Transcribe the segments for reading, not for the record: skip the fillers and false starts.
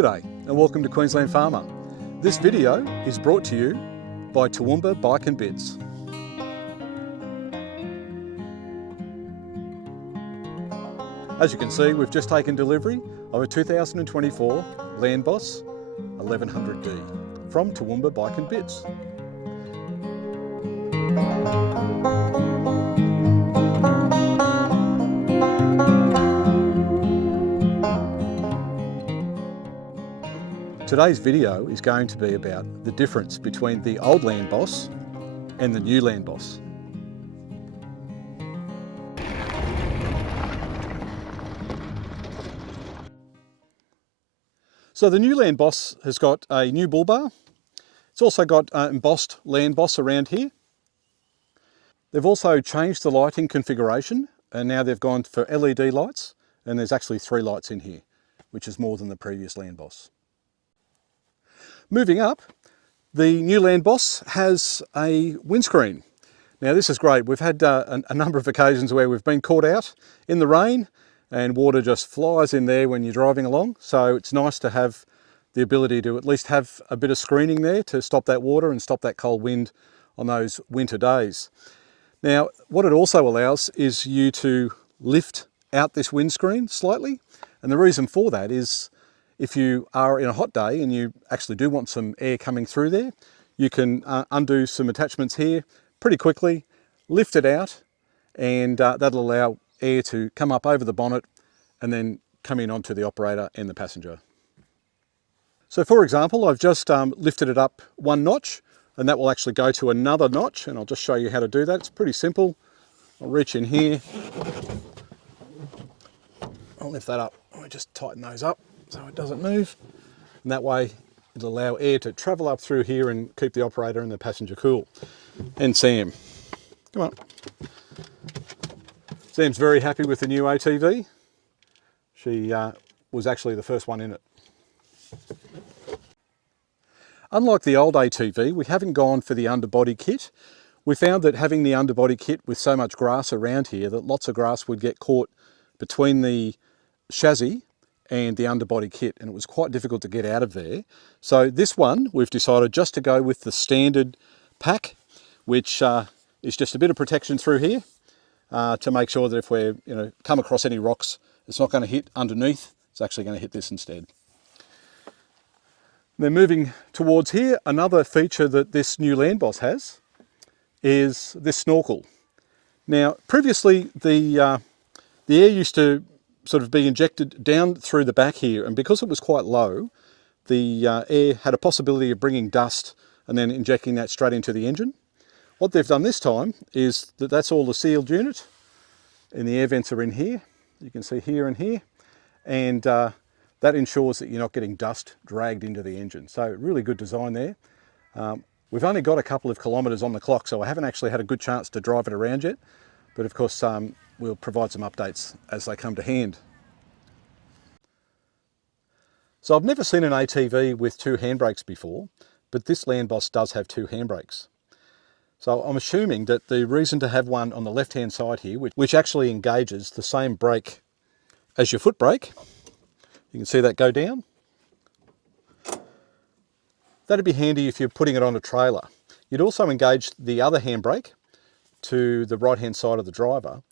G'day and welcome to Queensland Farmer. This video is brought to you by Toowoomba Bike and Bits. As you can see, we've just taken delivery of a 2024 Landboss 1100D from Toowoomba Bike and Bits. Today's video is going to be about the difference between the old Landboss and the new Landboss. So the new Landboss has got a new bull bar. It's also got embossed Landboss around here. They've also changed the lighting configuration and now they've gone for LED lights, and there's actually 3 lights in here, which is more than the previous Landboss. Moving up, the new Landboss has a windscreen. Now this is great. We've had a number of occasions where we've been caught out in the rain and water just flies in there when you're driving along. So it's nice to have the ability to at least have a bit of screening there to stop that water and stop that cold wind on those winter days. Now, what it also allows is you to lift out this windscreen slightly. And the reason for that is if you are in a hot day and you actually do want some air coming through there, you can undo some attachments here pretty quickly, lift it out, and that'll allow air to come up over the bonnet and then come in onto the operator and the passenger. So for example, I've just lifted it up 1 notch, and that will actually go to another notch, and I'll just show you how to do that. It's pretty simple. I'll reach in here, I'll lift that up, I'll just tighten those up so it doesn't move, and that way it'll allow air to travel up through here and keep the operator and the passenger cool. And Sam, come on. Sam's very happy with the new ATV. She was actually the first one in it. Unlike the old ATV, we haven't gone for the underbody kit. We found that having the underbody kit with so much grass around here that lots of grass would get caught between the chassis and the underbody kit, and it was quite difficult to get out of there. So this one, we've decided just to go with the standard pack, which is just a bit of protection through here to make sure that if we're come across any rocks, it's not going to hit underneath, it's actually going to hit this instead. Then moving towards here, another feature that this new Landboss has is this snorkel. Now previously the air used to sort of be injected down through the back here, and because it was quite low, the air had a possibility of bringing dust and then injecting that straight into the engine. What they've done this time is that that's all the sealed unit, and the air vents are in here. You can see here and here, and that ensures that you're not getting dust dragged into the engine. So really good design there. We've only got a couple of kilometres on the clock, so I haven't actually had a good chance to drive it around yet, but of course we'll provide some updates as they come to hand. So I've never seen an ATV with 2 handbrakes before, but this Landboss does have 2 handbrakes. So I'm assuming that the reason to have one on the left hand side here, which actually engages the same brake as your foot brake, you can see that go down. That'd be handy if you're putting it on a trailer. You'd also engage the other handbrake to the right hand side of the driver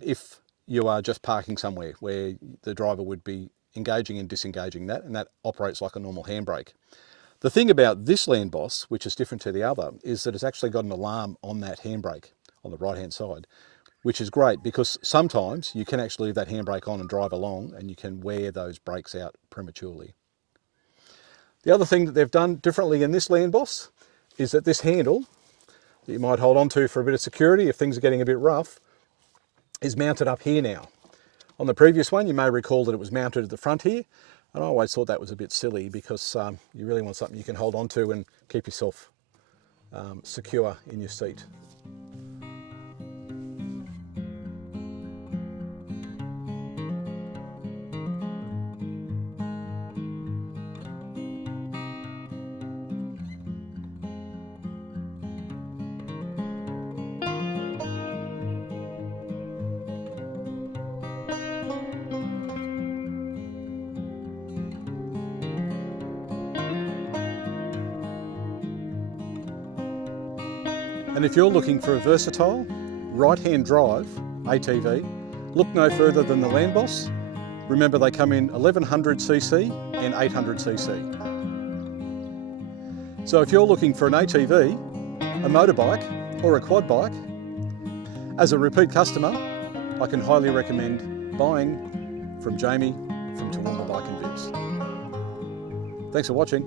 if you are just parking somewhere where the driver would be engaging and disengaging that, and that operates like a normal handbrake. The thing about this Landboss, which is different to the other, is that it's actually got an alarm on that handbrake on the right hand side, which is great because sometimes you can actually leave that handbrake on and drive along and you can wear those brakes out prematurely. The other thing that they've done differently in this Landboss is that this handle that you might hold on to for a bit of security if things are getting a bit rough is mounted up here now. On the previous one, you may recall that it was mounted at the front here, and I always thought that was a bit silly because you really want something you can hold on to and keep yourself secure in your seat. And if you're looking for a versatile, right-hand drive ATV, look no further than the Landboss. Remember, they come in 1100cc and 800cc. So if you're looking for an ATV, a motorbike or a quad bike, as a repeat customer, I can highly recommend buying from Jamie from Toowoomba Bike and Bits. Thanks for watching.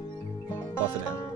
Bye for now.